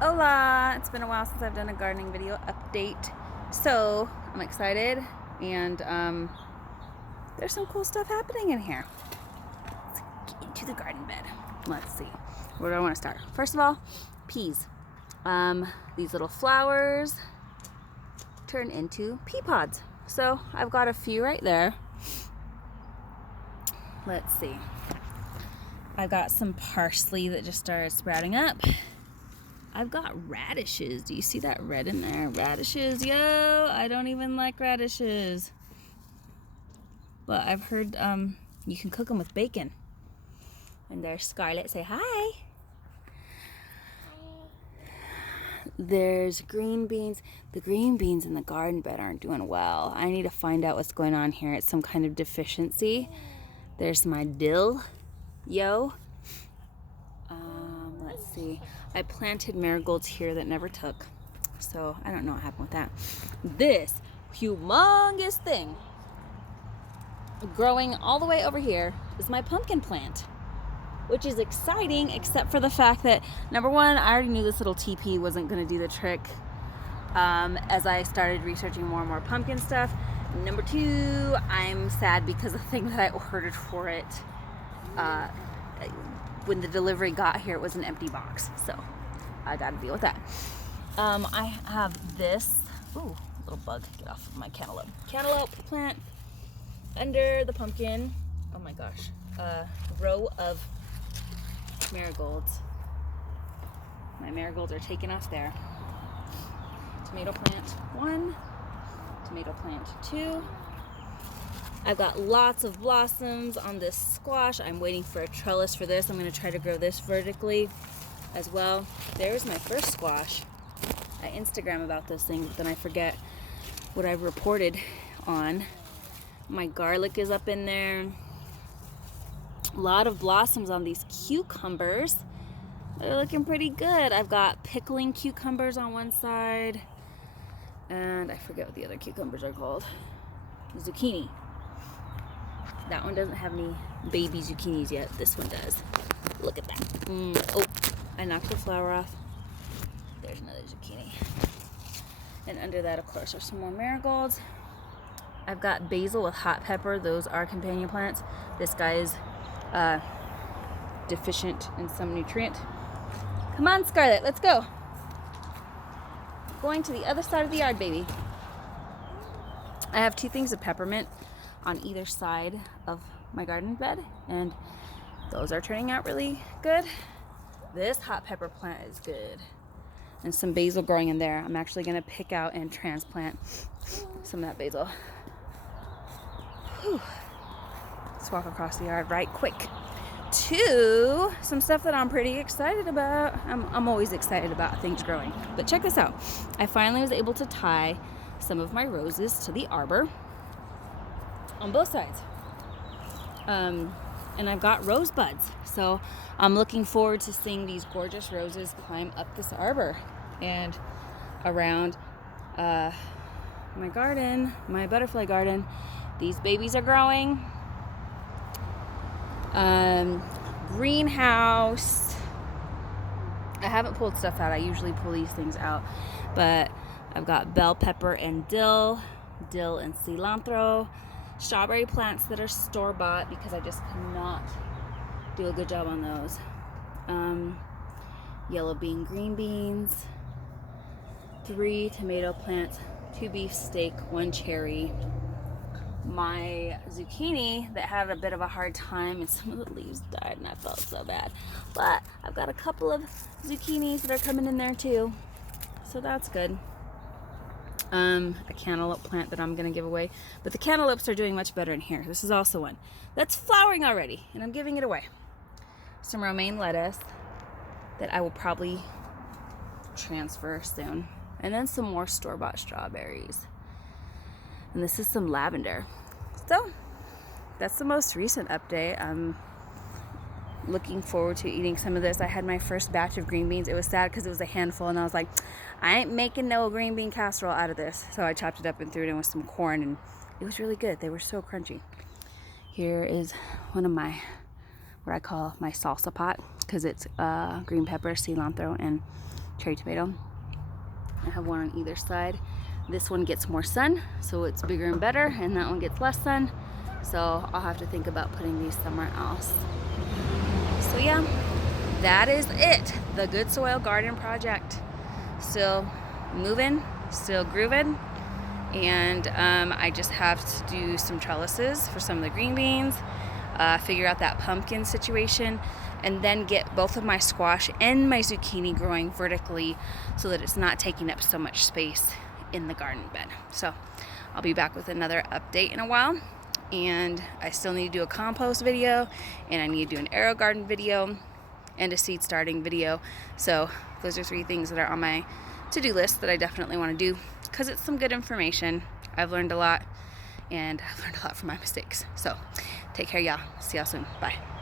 Hola! It's been a while since I've done a gardening video update. So, I'm excited and there's some cool stuff happening in here. Let's get into the garden bed. Let's see. Where do I want to start? First of all, peas. These little flowers turn into pea pods. So, I've got a few right there. Let's see. I've got some parsley that just started sprouting up. I've got radishes. Do you see that red in there? Radishes, yo! I don't even like radishes. But I've heard you can cook them with bacon. And there's Scarlett. Say hi. There's green beans. The green beans in the garden bed aren't doing well. I need to find out what's going on here. It's some kind of deficiency. There's my dill. Yo. Let's see. I planted marigolds here that never took. So I don't know what happened with that. This humongous thing growing all the way over here is my pumpkin plant, which is exciting, except for the fact that, number one, I already knew this little TP wasn't going to do the trick as I started researching more and more pumpkin stuff. Number two, I'm sad because the thing that I ordered for it, when the delivery got here, it was an empty box. So I got to deal with that. I have this, ooh, little bug, get off of my cantaloupe plant under the pumpkin. Oh my gosh, row of marigolds. My marigolds are taken off there. Tomato plant 1, tomato plant 2. I've got lots of blossoms on this squash. I'm waiting for a trellis for this. I'm going to try to grow this vertically as well. There's my first squash. I Instagram about this thing, but then I forget what I've reported on. My garlic is up in there. A lot of blossoms on these cucumbers. They're looking pretty good. I've got pickling cucumbers on one side, and I forget what the other cucumbers are called. Zucchini. That one doesn't have any baby zucchinis yet. This one does. Look at that. Oh, I knocked the flower off. There's another zucchini. And under that, of course, are some more marigolds. I've got basil with hot pepper. Those are companion plants. This guy is deficient in some nutrient. Come on, Scarlett, let's go. Going to the other side of the yard, baby. I have 2 things of peppermint on either side of my garden bed, and those are turning out really good. This hot pepper plant is good, and some basil growing in there. I'm actually going to pick out and transplant some of that basil. Whew. Let's walk across the yard right quick to some stuff that I'm pretty excited about. I'm always excited about things growing, but check this out. I finally was able to tie some of my roses to the arbor on both sides, and I've got rose buds, so I'm looking forward to seeing these gorgeous roses climb up this arbor and around my garden, my butterfly garden. These babies are growing. Greenhouse. I haven't pulled stuff out. I usually pull these things out, but I've got bell pepper and dill and cilantro, strawberry plants that are store-bought because I just cannot do a good job on those. Yellow bean, green beans, 3 tomato plants, 2 beef steak, 1 cherry. My zucchini that had a bit of a hard time, and some of the leaves died and I felt so bad, but I've got a couple of zucchinis that are coming in there too, so that's good. A cantaloupe plant that I'm gonna give away, but the cantaloupes are doing much better in here. This is also one that's flowering already, and I'm giving it away. Some romaine lettuce that I will probably transfer soon, and then some more store-bought strawberries. And this is some lavender. So that's the most recent update. I'm looking forward to eating some of this. I had my first batch of green beans. It was sad because it was a handful, and I was like, I ain't making no green bean casserole out of this. So I chopped it up and threw it in with some corn, and it was really good. They were so crunchy. Here is one of my, what I call my salsa pot, because it's green pepper, cilantro, and cherry tomato. I have one on either side. This one gets more sun, so it's bigger and better, and that one gets less sun. So I'll have to think about putting these somewhere else. So yeah, that is it. The Good Soil Garden project. Still moving, still grooving. And I just have to do some trellises for some of the green beans, figure out that pumpkin situation, and then get both of my squash and my zucchini growing vertically so that it's not taking up so much space in the garden bed. So I'll be back with another update in a while, and I still need to do a compost video, and I need to do an AeroGarden video and a seed starting video. So those are 3 things that are on my to-do list that I definitely want to do because it's some good information. I've learned a lot, and I've learned a lot from my mistakes. So take care, y'all. See y'all soon. Bye.